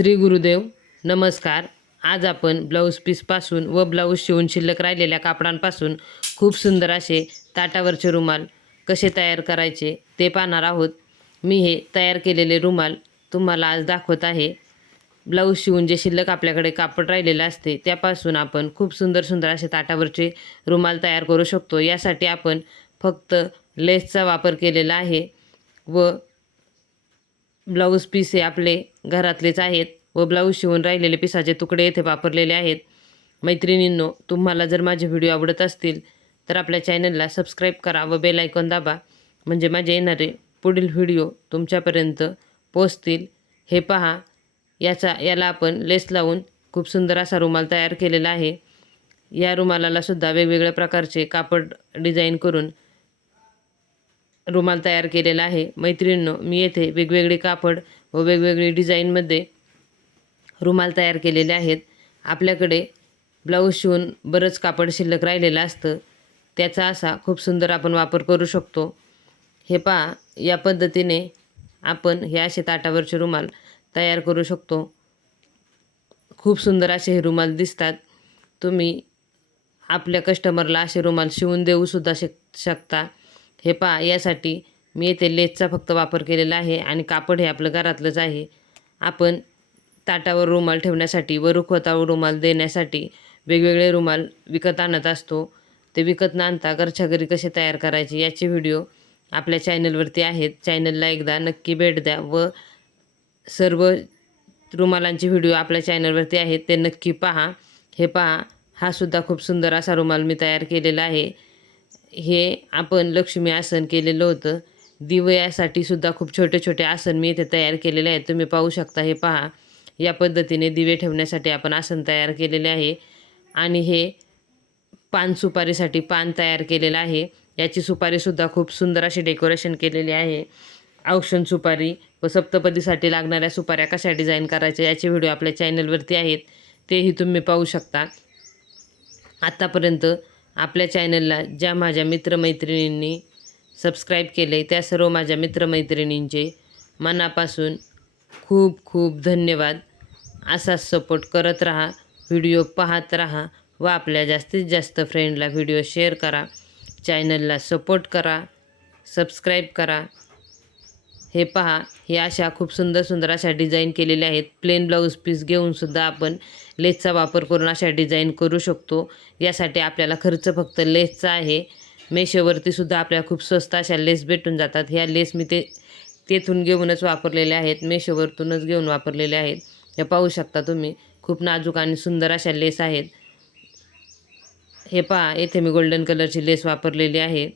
श्री गुरुदेव नमस्कार. आज आपण ब्लाऊज पीसपासून व ब्लाऊज शिवून शिल्लक राहिलेल्या कापडांपासून खूप सुंदर असे ताटावरचे रुमाल कसे तयार करायचे ते पाहणार आहोत. मी हे तयार केलेले रुमाल तुम्हाला आज दाखवत आहे. ब्लाऊज शिवून जे शिल्लक आपल्याकडे कापड राहिलेलं असते त्यापासून आपण खूप सुंदर सुंदर असे ताटावरचे रुमाल तयार करू शकतो. यासाठी आपण फक्त लेसचा वापर केलेला आहे व ब्लाऊज पीस हे आपले घरातलेच आहेत व ब्लाऊज शिवून राहिलेले पिसाचे तुकडे येथे वापरलेले आहेत. मैत्रिणींनो तुम्हाला जर माझे व्हिडिओ आवडत असतील तर आपल्या चॅनलला सबस्क्राईब करा व बेल आयकॉन दाबा. म्हणजे माझे येणारे पुढील व्हिडिओ तुमच्यापर्यंत पोचतील हे पहा याचा याला आपण लेस लावून खूप सुंदर असा रुमाल तयार केलेला आहे. या रुमालालासुद्धा वेगवेगळ्या प्रकारचे कापड डिझाईन करून रुमाल तयार केलेला आहे. मैत्रिणींनो मी येथे वेगवेगळे कापड व वेगवेगळे डिझाईनमध्ये रुमाल तयार केलेले आहेत. आपल्याकडे ब्लाऊज शिवून बरंच कापड शिल्लक राहिलेलं असतं. त्याचा असा खूप सुंदर आपण वापर करू शकतो. हे पहा या पद्धतीने आपण हे असे ताटावरचे रुमाल तयार करू शकतो. खूप सुंदर असे हे रुमाल दिसतात. तुम्ही आपल्या कस्टमरला असे रुमाल शिवून देऊसुद्धा शक शकता. हे पहा यासाठी मी येथे लेसचा फक्त वापर केलेला आहे आणि कापड हे आपलं घरातलंच आहे. आपण ताटावर रुमाल ठेवण्यासाठी व रुखवतावर रुमाल देण्यासाठी वेगवेगळे रुमाल विकत आणत असतो. ते विकत न आणता घरच्या घरी कसे तयार करायचे याचे व्हिडिओ आपल्या चॅनलवरती आहेत. चॅनलला एकदा नक्की भेट द्या व सर्व रुमालांचे व्हिडिओ आपल्या चॅनलवरती आहेत ते नक्की पहा. हे पहा हा सुद्धा खूप सुंदर असा रुमाल मी तयार केलेला आहे. हे आपण लक्ष्मी आसन केलेलं होतं. दिवयासाठी सुद्धा खूप छोटे छोटे आसन मी इथे तयार केलेले आहेत. तुम्ही पाहू शकता हे पहा. या पद्धतीने दिवे ठेवण्यासाठी आपण आसन तयार केलेले आहे. आणि हे पान सुपारीसाठी पान तयार केलेलं आहे. याची सुपारीसुद्धा खूप सुंदर अशी डेकोरेशन केलेली आहे. औषण सुपारी व सप्तपदीसाठी लागणाऱ्या सुपाऱ्या कशा डिझाईन करायच्या याचे व्हिडिओ आपल्या चॅनलवरती आहेत. तेही तुम्ही पाहू शकता. आत्तापर्यंत आपल्या चॅनलला ज्या माझ्या मित्रमैत्रिणींनी सबस्क्राईब केले त्या सर्व माझ्या मित्रमैत्रिणींचे मनापासून खूप खूप धन्यवाद. असाच सपोर्ट करत राहा व्हिडिओ पाहत राहा व आपल्या जास्तीत जास्त फ्रेंडला व्हिडिओ शेअर करा. चॅनलला सपोर्ट करा सबस्क्राईब करा. हे पहा हे अशा खूप सुंदर सुंदर अशा डिझाईन केलेल्या आहेत. प्लेन ब्लाऊज पीस घेऊनसुद्धा आपण लेसचा वापर करून अशा डिझाईन करू शकतो. यासाठी आपल्याला खर्च फक्त लेसचा आहे. मेशोवरती सुद्धा आपल्याला खूप स्वस्त अशा लेस भेटून जातात. ह्या लेस मी ते तेथून घेऊनच वापरलेल्या आहेत. मेशोवरतूनच घेऊन वापरलेल्या आहेत. हे पाहू शकता तुम्ही खूप नाजूक आणि सुंदर अशा लेस आहेत. हे पहा येथे मी गोल्डन कलरची लेस वापरलेली आहे.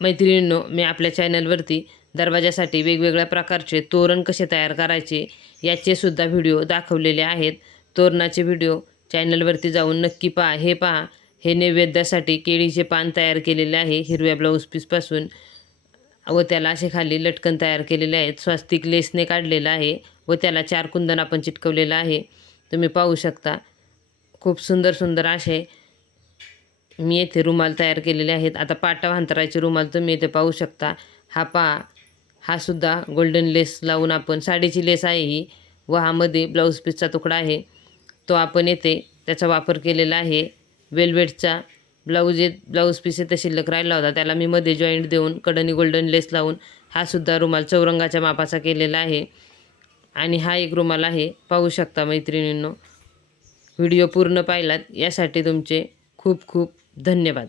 मैत्रिणींनो मी आपल्या चॅनलवरती दरवाजासाठी वेगवेगळ्या प्रकारचे तोरण कसे तयार करायचे याचे सुद्धा व्हिडिओ दाखवलेले आहेत. तोरणाचे व्हिडिओ चॅनलवरती जाऊन नक्की पहा. हे पहा हे नैवेद्यासाठी केळीचे पान तयार केलेले आहे. हिरव्या ब्लाऊज पीसपासून व त्याला असे खाली लटकन तयार केलेले आहेत. स्वास्तिक लेसने काढलेलं आहे व त्याला चार कुंदन आपण चिटकवलेलं आहे. तुम्ही पाहू शकता खूप सुंदर सुंदर असे मी येथे रुमाल तयार केलेले आहेत. आता पाटा अंतराचे रुमाल तुम्ही येथे पाहू शकता. हा पा हा सुद्धा गोल्डन लेस लावून आपण साडीची लेस आहे ही. व हामध्ये ब्लाऊज पीसचा तुकडा आहे. तो आपण येथे त्याचा वापर केलेला आहे. वेलवेटचा ब्लाऊज येत ब्लाऊज पीस येथे शिल्लक राहिला होता. त्याला मी मध्ये जॉईंट देऊन कडनी गोल्डन लेस लावून हा सुद्धा रुमाल चौरंगाच्या मापाचा केलेला आहे. आणि हा एक रुमाल आहे. पाहू शकता मैत्रिणींनो. व्हिडिओ पूर्ण पाहिलात. यासाठी तुमचे खूप खूप धन्यवाद.